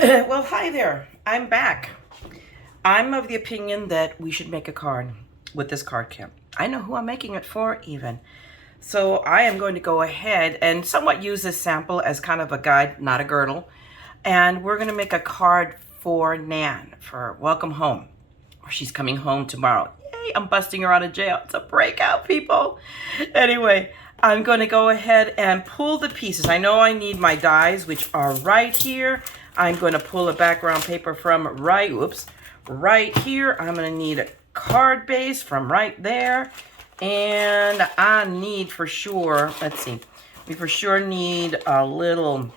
Well, hi there. I'm back. I'm of the opinion that we should make a card with this card kit. I know who I'm making it for even. So I am going to go ahead and somewhat use this sample as kind of a guide, not a girdle. And we're going to make a card for Nan for welcome home. She's coming home tomorrow. Yay, I'm busting her out of jail. It's a breakout, people. Anyway, I'm going to go ahead and pull the pieces. I know I need my dies, which are right here. I'm going to pull a background paper from right here. I'm going to need a card base from right there. And I need for sure, let's see, we for sure need a little,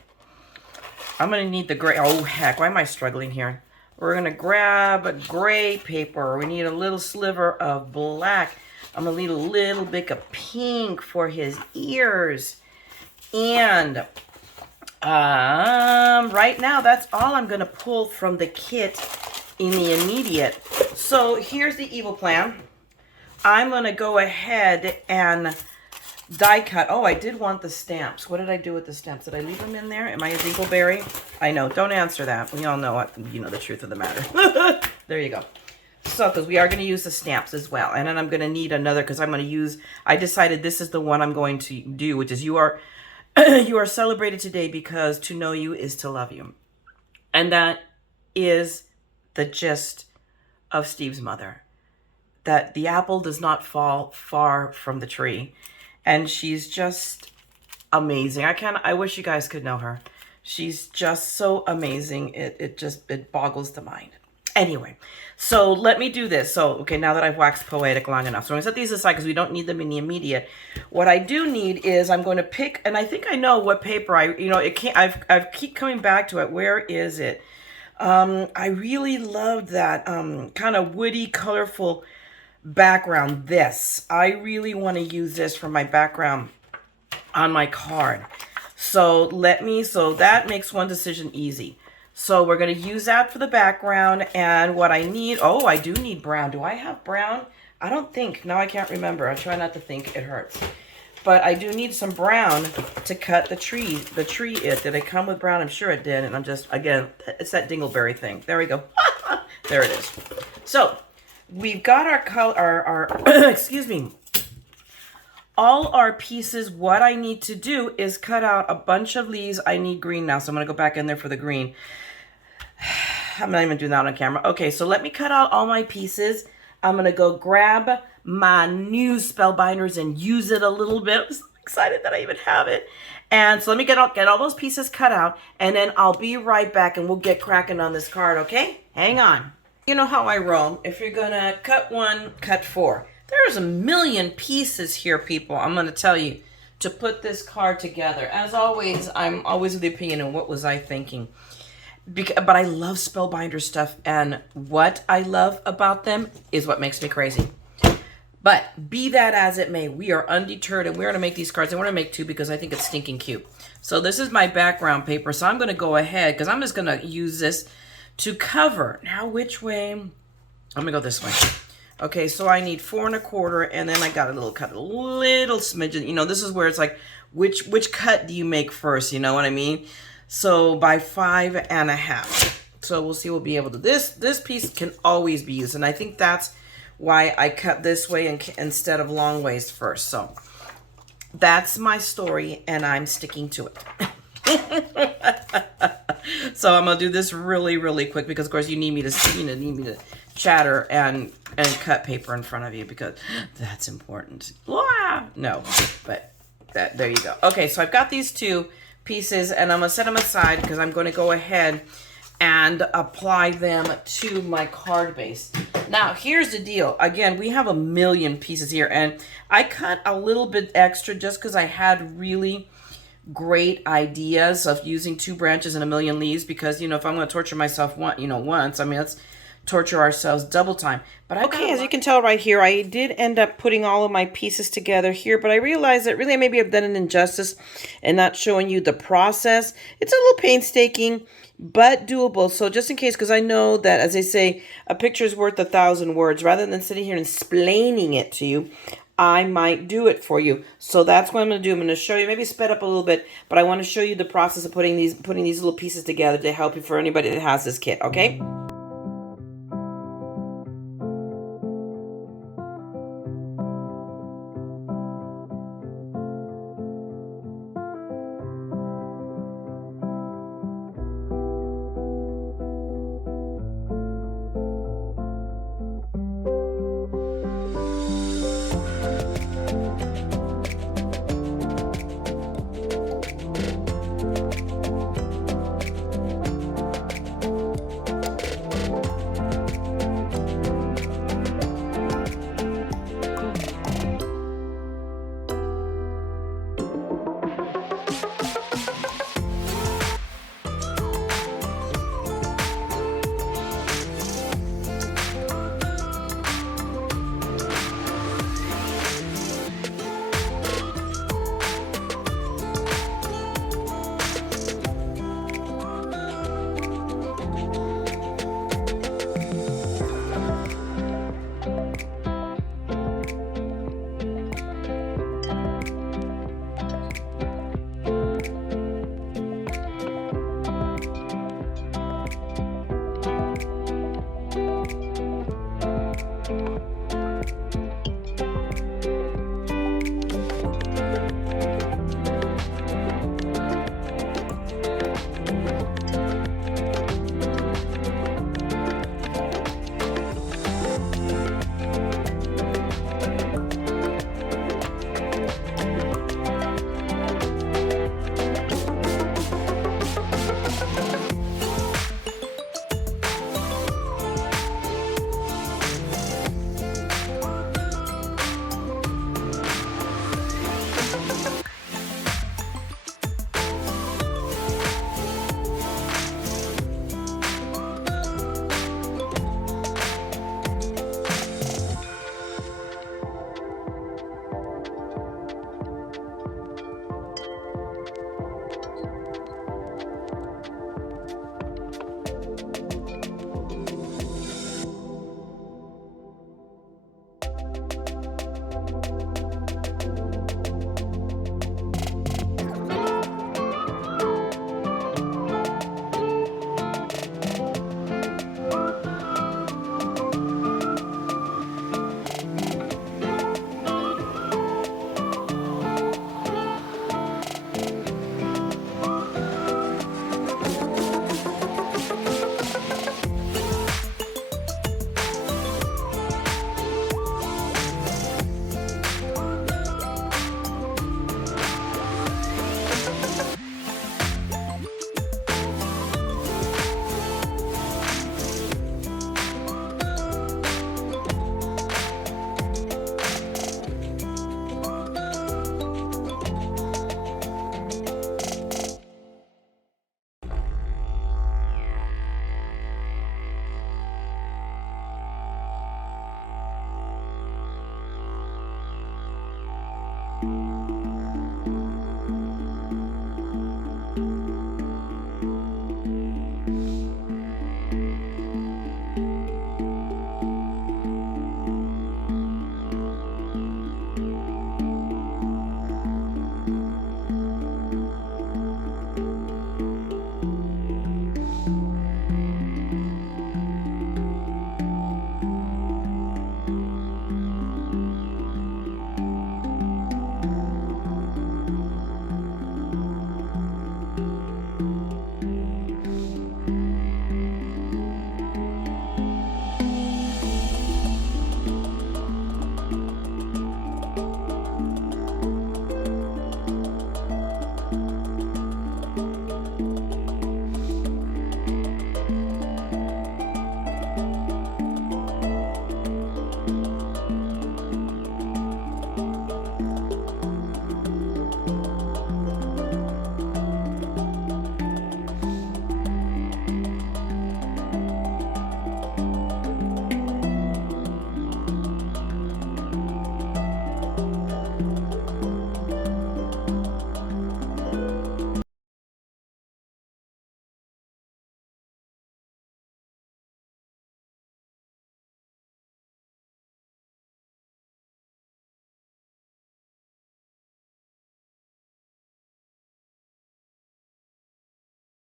I'm going to need the gray, oh heck, why am I struggling here? We're going to grab a gray paper. We need a little sliver of black. I'm going to need a little bit of pink for his ears. And right now, that's all I'm going to pull from the kit in the immediate. So here's the evil plan. I'm going to go ahead and die cut. Oh, I did want the stamps. What did I do with the stamps? Did I leave them in there? Am I a dingleberry? I know. Don't answer that. We all know what, you know, the truth of the matter. There you go. So, because we are going to use the stamps as well. And then I'm going to need another, because I'm going to use, I decided this is the one I'm going to do, which is you are celebrated today because to know you is to love you. And that is the gist of Steve's mother. That the apple does not fall far from the tree. And she's just amazing. I wish you guys could know her. She's just so amazing. It boggles the mind. Anyway, so let me do this. So, okay, now that I've waxed poetic long enough. So I'm going to set these aside because we don't need them in the immediate. What I do need is I'm going to pick, and I think I know what paper I've keep coming back to it. Where is it? I really love that kind of woody, colorful background. This. I really want to use this for my background on my card. So so that makes one decision easy. So we're going to use that for the background. And what I need, oh, I do need brown. Do I have brown? I don't think. No, I can't remember. I try not to think. It hurts. But I do need some brown to cut the tree. Did it come with brown? I'm sure it did. And I'm just, again, it's that dingleberry thing. There we go. There it is. So we've got our color, our excuse me, all our pieces. What I need to do is cut out a bunch of leaves. I need green now, so I'm going to go back in there for the green. I'm not even doing that on camera. Okay, so let me cut out all my pieces. I'm going to go grab my new Spellbinders and use it a little bit. I'm so excited that I even have it. And so let me get all those pieces cut out, and then I'll be right back, and we'll get cracking on this card, okay? Hang on. You know how I roll. If you're going to cut one, cut four. There's a million pieces here, people. I'm going to tell you to put this card together. As always, I'm always of the opinion of what was I thinking. But I love Spellbinder stuff, and what I love about them is what makes me crazy. But be that as it may, we are undeterred, and we're going to make these cards. I want to make two because I think it's stinking cute. So this is my background paper, so I'm going to go ahead because I'm just going to use this to cover. Now, which way? I'm going to go this way. Okay, so I need 4 1/4, and then I got a little smidgen. You know, this is where it's like, which cut do you make first? You know what I mean? So by 5 1/2. So we'll see. We'll be able to. This piece can always be used, and I think that's why I cut this way instead of long ways first. So that's my story, and I'm sticking to it. So I'm gonna do this really, really quick because, of course, you need me to chatter and cut paper in front of you because that's important. No, but there you go. Okay, so I've got these two pieces, and I'm gonna set them aside because I'm going to go ahead and apply them to my card base. Now, here's the deal. Again, we have a million pieces here, and I cut a little bit extra just because I had really great ideas of using 2 branches and a million leaves because, you know, if I'm going to torture myself once, I mean, let's torture ourselves double time. But okay, as you can tell right here, I did end up putting all of my pieces together here, but I realized that really maybe I've done an injustice in not showing you the process. It's a little painstaking, but doable. So just in case, because I know that, as they say, a picture is worth 1,000 words. Rather than sitting here and explaining it to you, I might do it for you. So that's what I'm going to do. I'm going to show you, maybe sped up a little bit, but I want to show you the process of putting these little pieces together to help you for anybody that has this kit, okay?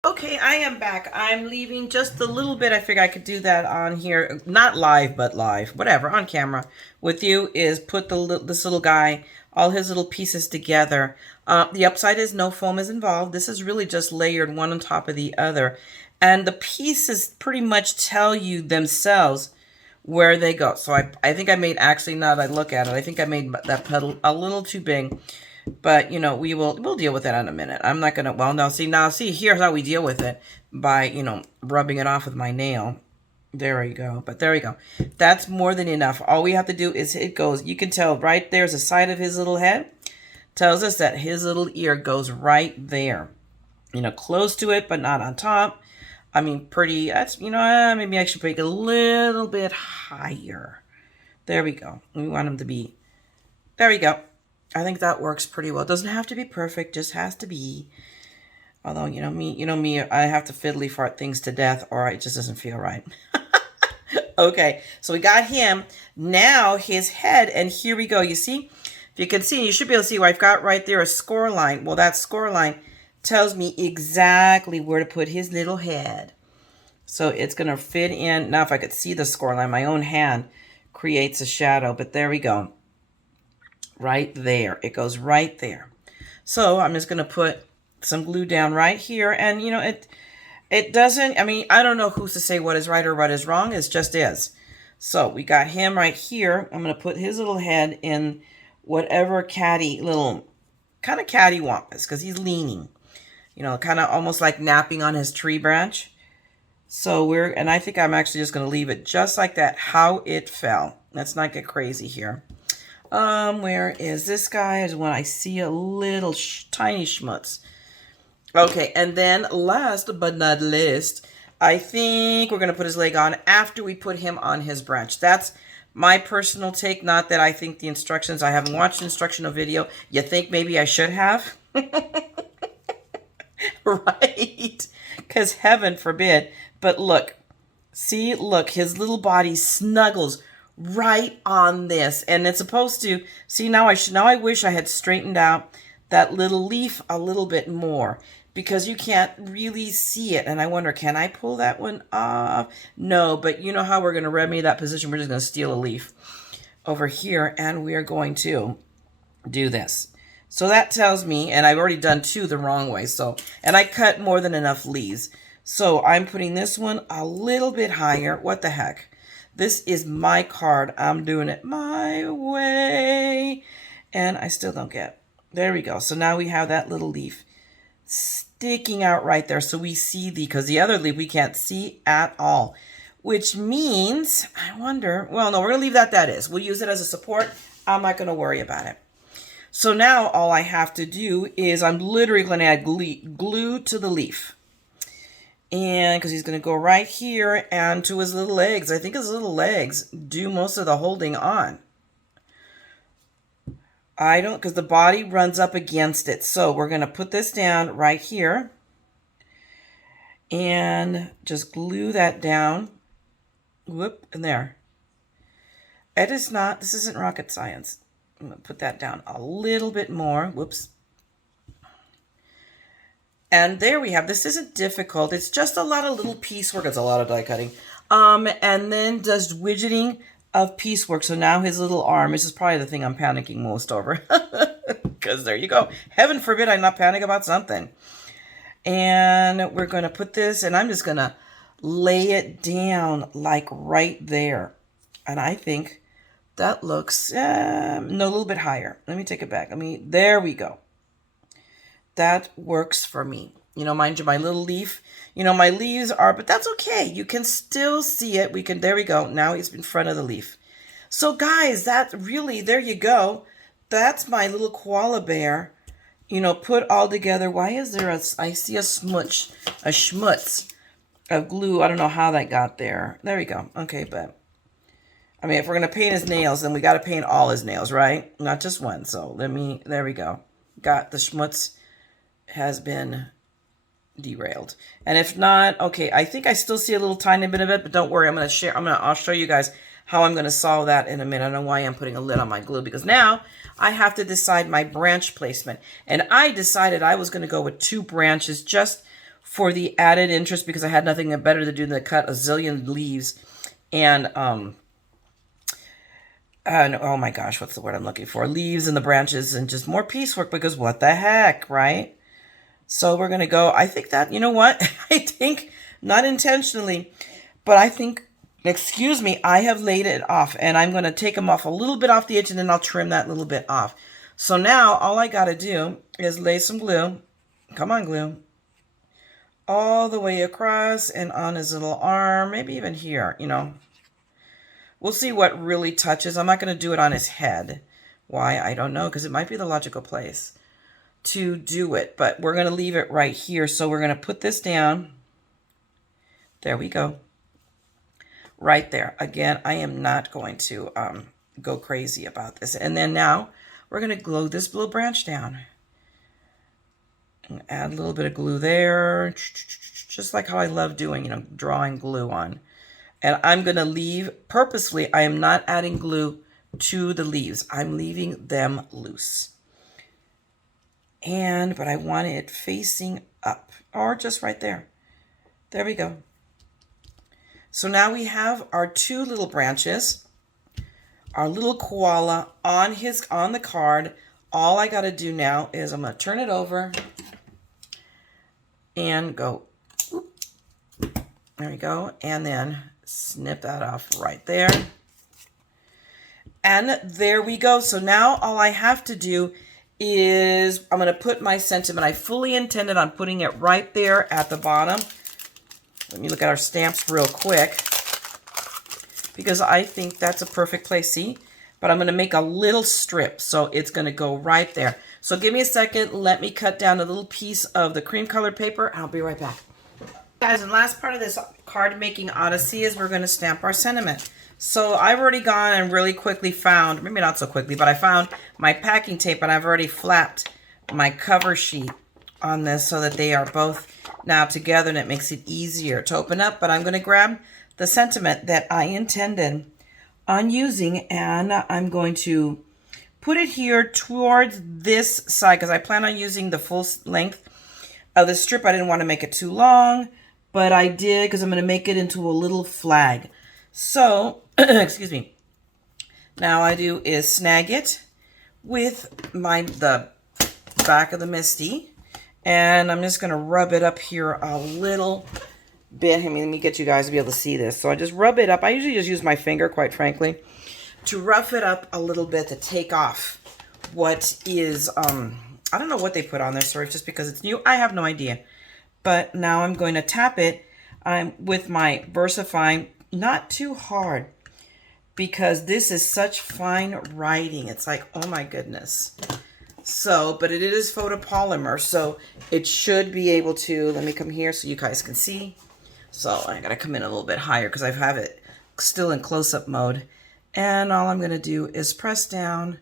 Okay, I am back. I'm leaving just a little bit. I figure I could do that on here, not live, but live, whatever, on camera with you, is put this little guy, all his little pieces together. The upside is no foam is involved. This is really just layered one on top of the other. And the pieces pretty much tell you themselves where they go. So I think I made, actually, now that I look at it, I think I made that petal a little too big. But, you know, we'll deal with that in a minute. I'm not going to, well, now see, here's how we deal with it by, you know, rubbing it off with my nail. There we go. But there we go. That's more than enough. All we have to do is it goes, you can tell right there's the side of his little head. Tells us that his little ear goes right there. You know, close to it, but not on top. I mean, pretty, that's, you know, maybe I should make it a little bit higher. There we go. We want him to be, there we go. I think that works pretty well. It doesn't have to be perfect, just has to be. Although, you know me, I have to fiddly fart things to death or it just doesn't feel right. Okay, so we got him. Now his head, and here we go. You see? If you can see, you should be able to see where I've got right there a score line. Well, that score line tells me exactly where to put his little head. So it's going to fit in. Now, if I could see the score line, my own hand creates a shadow, but there we go. Right there. It goes right there. So I'm just going to put some glue down right here. And, you know, it doesn't, I mean, I don't know who's to say what is right or what is wrong. It just is. So we got him right here. I'm going to put his little head in whatever kind of cattywampus, because he's leaning. You know, kind of almost like napping on his tree branch. So and I think I'm actually just going to leave it just like that, how it fell. Let's not get crazy here. Where is this guy? Is when I see a little tiny schmutz. Okay, and then last but not least, I think we're going to put his leg on after we put him on his branch. That's my personal take, not that I think the instructions, I haven't watched the instructional video. You think maybe I should have? Right? Because heaven forbid. But look, see, look, his little body snuggles right on this, and it's supposed to, see, now I wish I had straightened out that little leaf a little bit more, because you can't really see it. And I wonder, can I pull that one off? No, but you know how we're going to remedy that position. We're just going to steal a leaf over here, and we are going to do this. So that tells me, and I've already done two the wrong way, so, and I cut more than enough leaves. So I'm putting this one a little bit higher. What the heck? This is my card. I'm doing it my way. And I still don't get it. There we go. So now we have that little leaf sticking out right there. So we see because the other leaf we can't see at all. Which means, I wonder, well, no, we're going to leave that is. We'll use it as a support. I'm not going to worry about it. So now all I have to do is I'm literally going to add glue to the leaf. And because he's going to go right here and to his little legs. I think his little legs do most of the holding on. I don't, because the body runs up against it. So we're going to put this down right here. And just glue that down. Whoop, and there. It is not, this isn't rocket science. I'm going to put that down a little bit more. Whoops. And there we have, this isn't difficult. It's just a lot of little piecework. It's a lot of die cutting. And then just widgeting of piecework. So now his little arm, this is probably the thing I'm panicking most over. Because there you go. Heaven forbid I not panic about something. And we're going to put this, and I'm just going to lay it down like right there. And I think that looks, no, a little bit higher. Let me take it back. There we go. That works for me. You know, mind you, my little leaf, you know, my leaves are, but that's okay. You can still see it. There we go. Now it's in front of the leaf. So guys, that really, there you go. That's my little koala bear, you know, put all together. Why is there I see a schmutz of glue. I don't know how that got there. There we go. Okay, but if we're going to paint his nails, then we got to paint all his nails, right? Not just one. So there we go. Got the schmutz has been derailed. And if not, okay, I think I still see a little tiny bit of it, but don't worry, I'll show you guys how I'm going to solve that in a minute. I don't know why I'm putting a lid on my glue, because now I have to decide my branch placement. And I decided I was going to go with 2 branches just for the added interest because I had nothing better to do than cut a zillion leaves and oh my gosh, what's the word I'm looking for? Leaves and the branches and just more piecework because what the heck, right? So we're going to go, I think that, you know what? I think, not intentionally, but I think, excuse me, I have laid it off and I'm going to take them off a little bit off the edge and then I'll trim that little bit off. So now all I got to do is lay some glue. Come on, glue. All the way across and on his little arm, maybe even here, you know. We'll see what really touches. I'm not going to do it on his head. Why? I don't know, because it might be the logical place to do it. But we're going to leave it right here. So we're going to put this down. There we go. Right there. Again, I am not going to go crazy about this. And then now we're going to glue this little branch down. And add a little bit of glue there. Just like how I love doing, you know, drawing glue on. And I'm going to leave, purposely, I am not adding glue to the leaves. I'm leaving them loose. But I want it facing up, or just right there. There we go. So now we have our two little branches, our little koala on the card. All I got to do now is I'm going to turn it over and go, whoop. There we go. And then snip that off right there. And there we go. So now all I have to do is I'm going to put my sentiment. I fully intended on putting it right there at the bottom. Let me look at our stamps real quick because I think that's a perfect place. See? But I'm going to make a little strip. So it's going to go right there. So give me a second. Let me cut down a little piece of the cream colored paper. I'll be right back. Guys, and last part of this card making odyssey is we're going to stamp our sentiment. So I've already gone and really quickly found, maybe not so quickly, but I found my packing tape and I've already flapped my cover sheet on this so that they are both now together and it makes it easier to open up. But I'm going to grab the sentiment that I intended on using and I'm going to put it here towards this side because I plan on using the full length of the strip. I didn't want to make it too long. But I did because I'm going to make it into a little flag. So, excuse me. Now I do is snag it with the back of the MISTI. And I'm just going to rub it up here a little bit. I mean, let me get you guys to be able to see this. So I just rub it up. I usually just use my finger, quite frankly, to rough it up a little bit to take off what is, I don't know what they put on this, or just because it's new. I have no idea. But now I'm going to tap it with my VersaFine, not too hard, because this is such fine writing. It's like, oh my goodness. So, but it is photopolymer, so it should be able to, let me come here so you guys can see. So I gotta come in a little bit higher because I have it still in close-up mode. And all I'm gonna do is press down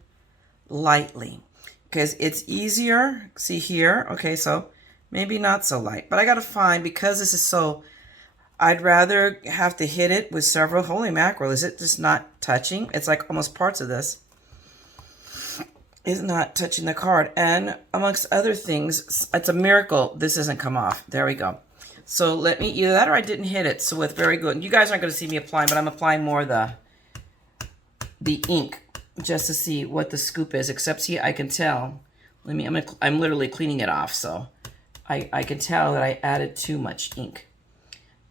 lightly because it's easier. See here, okay, so maybe not so light, but I got to find, because this is so, I'd rather have to hit it with several, holy mackerel, is it just not touching? It's like almost parts of this is not touching the card. And amongst other things, it's a miracle this doesn't come off. There we go. So let me, either that or I didn't hit it. So with very good, you guys aren't going to see me applying, but I'm applying more the ink just to see what the scoop is, except see, I can tell. I'm literally cleaning it off, so I can tell that I added too much ink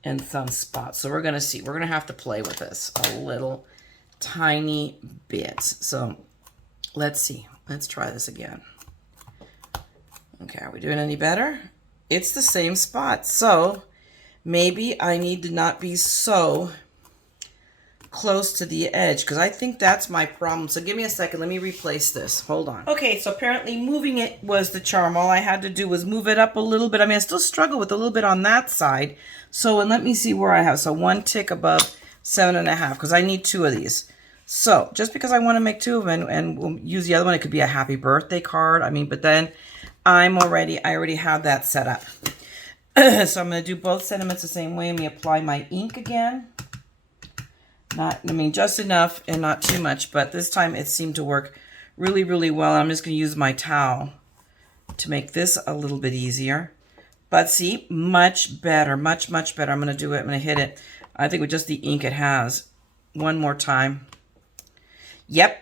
in some spots. So we're going to see. We're going to have to play with this a little tiny bit. So let's see. Let's try this again. Okay, are we doing any better? It's the same spot. So maybe I need to not be so close to the edge, because I think that's my problem. So give me a second. Let me replace this. Hold on. Okay, so apparently moving it was the charm. All I had to do was move it up a little bit. I mean, I still struggle with a little bit on that side. So, and let me see where I have. So one tick above 7.5, because I need 2 of these. So just because I want to make 2 of them and we'll use the other one, it could be a happy birthday card. I mean, but then I already have that set up. So I'm going to do both sentiments the same way. Let me apply my ink again. Just enough and not too much, but this time it seemed to work really, really well. I'm just going to use my towel to make this a little bit easier. But see, much better, much, much better. I'm going to do it. I'm going to hit it. I think with just the ink it has. One more time. Yep.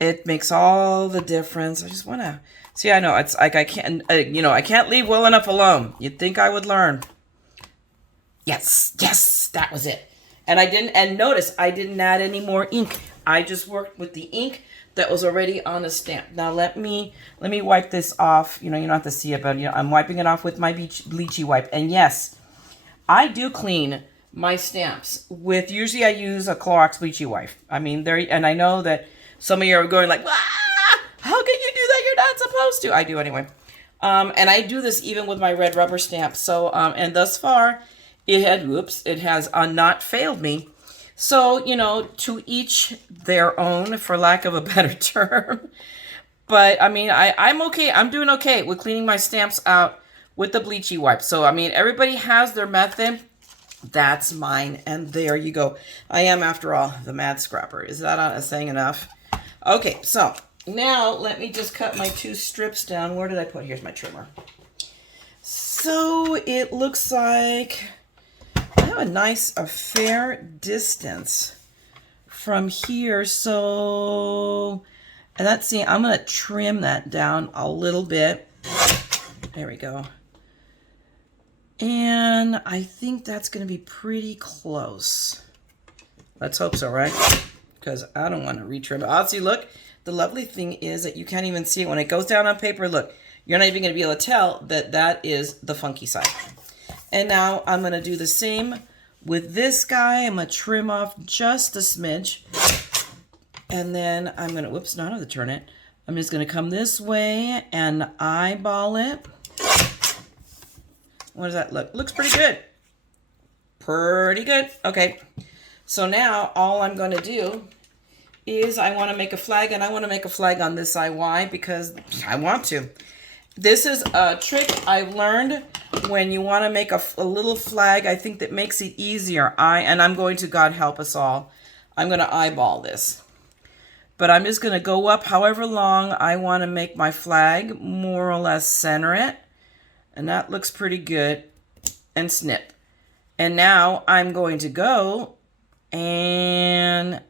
It makes all the difference. I just want to... See, I know. It's like I can't, I can't leave well enough alone. You'd think I would learn. Yes, yes, that was it. And I didn't, and notice, I didn't add any more ink. I just worked with the ink that was already on the stamp. Now let me wipe this off. You don't have to see it, but I'm wiping it off with my bleachy wipe. And yes, I do clean my stamps with, usually I use a Clorox bleachy wipe. I mean, and I know that some of you are going like, ah, how can you do that? You're not supposed to. I do anyway. And I do this even with my red rubber stamp. So, and thus far, it has not failed me. So, to each their own, for lack of a better term. But, I mean, I'm okay. I'm doing okay with cleaning my stamps out with the bleachy wipe. So, I mean, everybody has their method. That's mine. And there you go. I am, after all, the mad scrapper. Is that saying enough? Okay, so now let me just cut my 2 strips down. Where did I put? Here's my trimmer. So, it looks like... I have a fair distance from here, so, and let's see, I'm going to trim that down a little bit. There we go. And I think that's going to be pretty close. Let's hope so, right? Because I don't want to retrim it. Oh, see, look, the lovely thing is that you can't even see it. When it goes down on paper, look, you're not even going to be able to tell that that is the funky side. And now I'm going to do the same with this guy. I'm going to trim off just a smidge. And then I'm going to, whoops, not to turn it. I'm just going to come this way and eyeball it. What does that look? Looks pretty good. Pretty good. Okay. So now all I'm going to do is I want to make a flag, and I want to make a flag on this side. Why? Because I want to. This is a trick I've learned when you want to make a little flag. I think that makes it easier. And I'm going to, God help us all, I'm going to eyeball this. But I'm just going to go up however long I want to make my flag, more or less center it. And that looks pretty good. And snip. And now I'm going to go and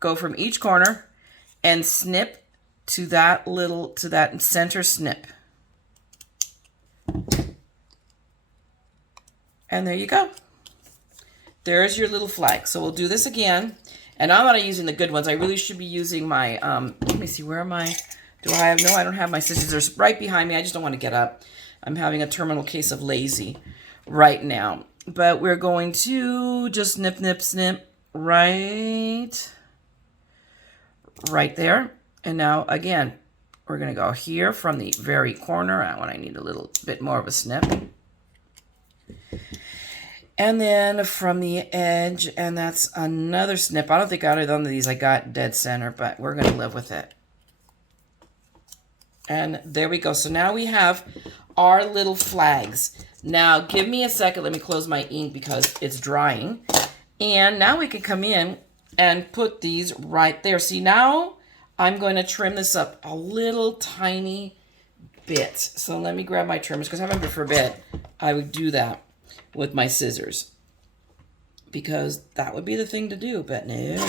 go from each corner and snip to that center snip. And there you go. There's your little flag. So we'll do this again. And I'm not using the good ones. I really should be using my, let me see, where am I? Do I have, no, I don't have my scissors. They're right behind me. I just don't want to get up. I'm having a terminal case of lazy right now. But we're going to just nip, nip, snip right there. And now, again, we're going to go here from the very corner. I need a little bit more of a snip. And then from the edge, and that's another snip. I don't think either of these I got dead center, but we're going to live with it. And there we go. So now we have our little flags. Now, give me a second. Let me close my ink because it's drying. And now we can come in and put these right there. See, now I'm going to trim this up a little tiny bit. So let me grab my trimmers, because I remember for a bit I would do that with my scissors, because that would be the thing to do, but no.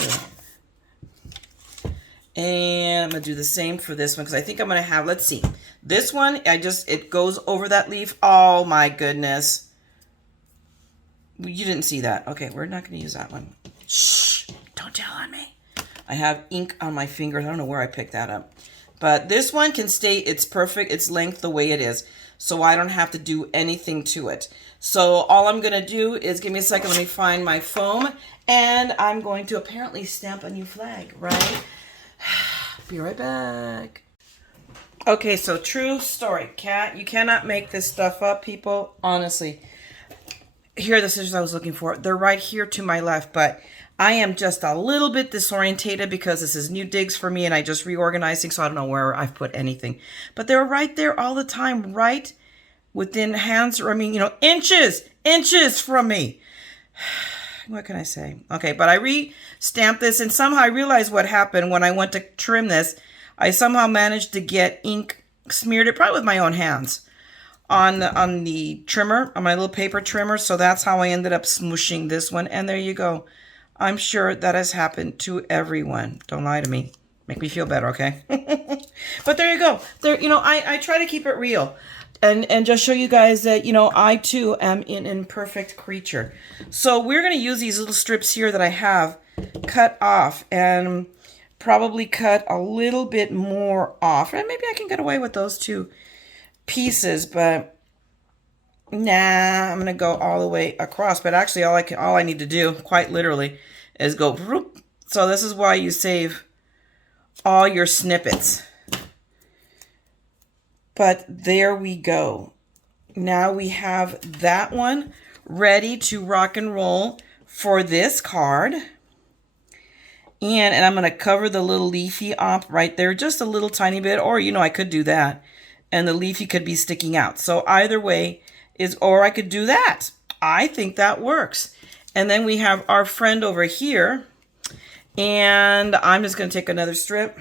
And I'm going to do the same for this one, because I think I'm going to have, let's see, this one, it goes over that leaf. Oh my goodness. You didn't see that. Okay, we're not going to use that one. Shh, don't tell on me. I have ink on my fingers. I don't know where I picked that up. But this one can stay, it's perfect, its length the way it is. So I don't have to do anything to it. So all I'm going to do is, give me a second, let me find my foam. And I'm going to apparently stamp a new flag, right? Be right back. Okay, so true story. You cannot make this stuff up, people. Honestly. Here are the scissors I was looking for. They're right here to my left, but I am just a little bit disorientated because this is new digs for me and I just reorganizing, so I don't know where I've put anything. But they're right there all the time, right within hands, or I mean, inches from me. What can I say? Okay, but I re-stamped this, and somehow I realized what happened when I went to trim this. I somehow managed to get ink smeared it, probably with my own hands, on the trimmer, on my little paper trimmer. So that's how I ended up smooshing this one. And there you go. I'm sure that has happened to everyone. Don't lie to me. Make me feel better, okay? But there you go. There, you know, I try to keep it real. And just show you guys that, you know, I too am an imperfect creature. So we're going to use these little strips here that I have cut off and probably cut a little bit more off. And maybe I can get away with those two pieces, but nah, I'm going to go all the way across. But actually all I need to do, quite literally, is go whoop. So this is why you save all your snippets. But there we go. Now we have that one ready to rock and roll for this card. And I'm going to cover the little leafy up right there, just a little tiny bit. Or, you know, I could do that. And the leafy could be sticking out. So either way is, or I could do that. I think that works. And then we have our friend over here. And I'm just going to take another strip.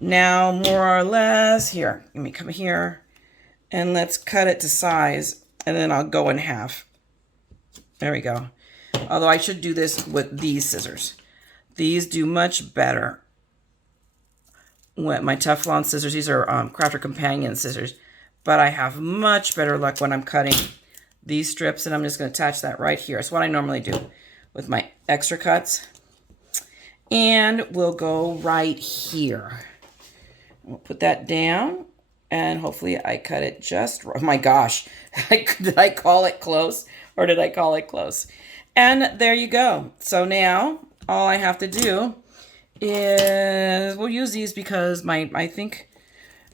Now, more or less, here, let me come here and let's cut it to size, and then I'll go in half. There we go. Although I should do this with these scissors. These do much better. With my Teflon scissors, these are Crafter Companion scissors, but I have much better luck when I'm cutting these strips, and I'm just going to attach that right here. It's what I normally do with my extra cuts. And we'll go right here. We'll put that down, and hopefully I cut it just right. Oh my gosh, did I call it close, or did I call it close? And there you go. So now all I have to do is, we'll use these because I think,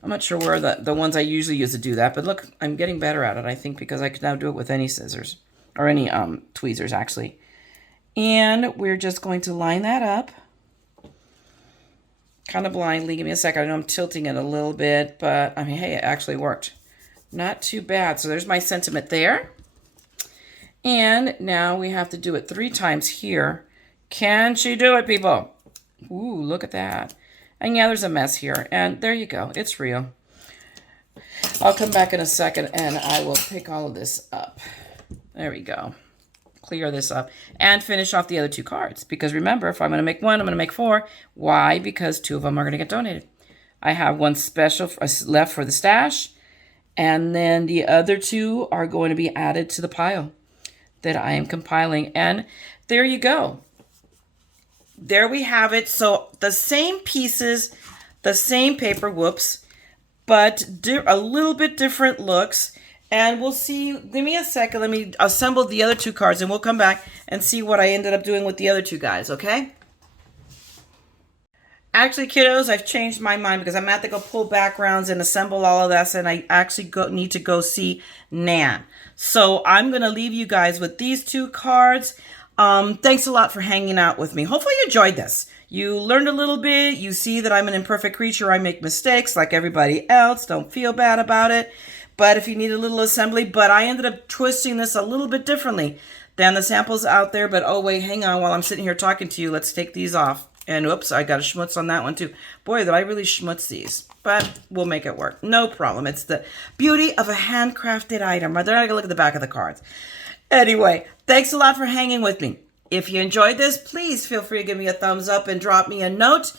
I'm not sure where the ones I usually use to do that, but look, I'm getting better at it, I think, because I can now do it with any scissors, or any tweezers actually. And we're just going to line that up. Kind of blindly. Give me a second. I know I'm tilting it a little bit, but I mean, hey, it actually worked. Not too bad. So there's my sentiment there. And now we have to do it 3 times here. Can she do it, people? Ooh, look at that. And yeah, there's a mess here. And there you go. It's real. I'll come back in a second and I will pick all of this up. There we go. Clear this up and finish off the other 2 cards, because remember, if I'm going to make 1, I'm going to make 4. Why? Because 2 of them are going to get donated. I have 1 special left for the stash, and then the other 2 are going to be added to the pile that I am compiling. And there you go. There we have it. So the same pieces, the same paper, whoops, but a little bit different looks. And we'll see, give me a second, let me assemble the other 2 cards, and we'll come back and see what I ended up doing with the other 2 guys, okay? Actually, kiddos, I've changed my mind because I'm going to have to go pull backgrounds and assemble all of this, and I actually need to go see Nan. So I'm going to leave you guys with these 2 cards. Thanks a lot for hanging out with me. Hopefully you enjoyed this. You learned a little bit. You see that I'm an imperfect creature. I make mistakes like everybody else. Don't feel bad about it. But if you need a little assembly, but I ended up twisting this a little bit differently than the samples out there. But oh wait, hang on, while I'm sitting here talking to you, let's take these off. And oops, I got a schmutz on that one too. Boy, did I really schmutz these. But we'll make it work. No problem. It's the beauty of a handcrafted item. Right there, I can look at the back of the cards. Anyway, thanks a lot for hanging with me. If you enjoyed this, please feel free to give me a thumbs up and drop me a note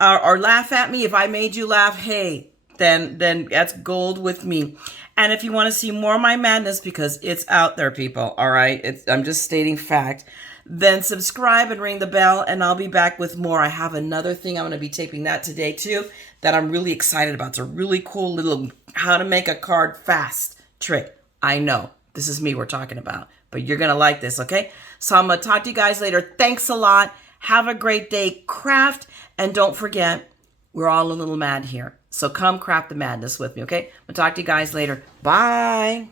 or laugh at me. If I made you laugh, hey, then that's gold with me. And if you want to see more of my madness, because it's out there, people, all right? I'm just stating fact. Then subscribe and ring the bell, and I'll be back with more. I have another thing. I'm going to be taping that today, too, that I'm really excited about. It's a really cool little how to make a card fast trick. I know. This is me we're talking about, but you're going to like this, okay? So I'm going to talk to you guys later. Thanks a lot. Have a great day. Craft, and don't forget, we're all a little mad here. So come craft the madness with me, okay? I'll talk to you guys later. Bye.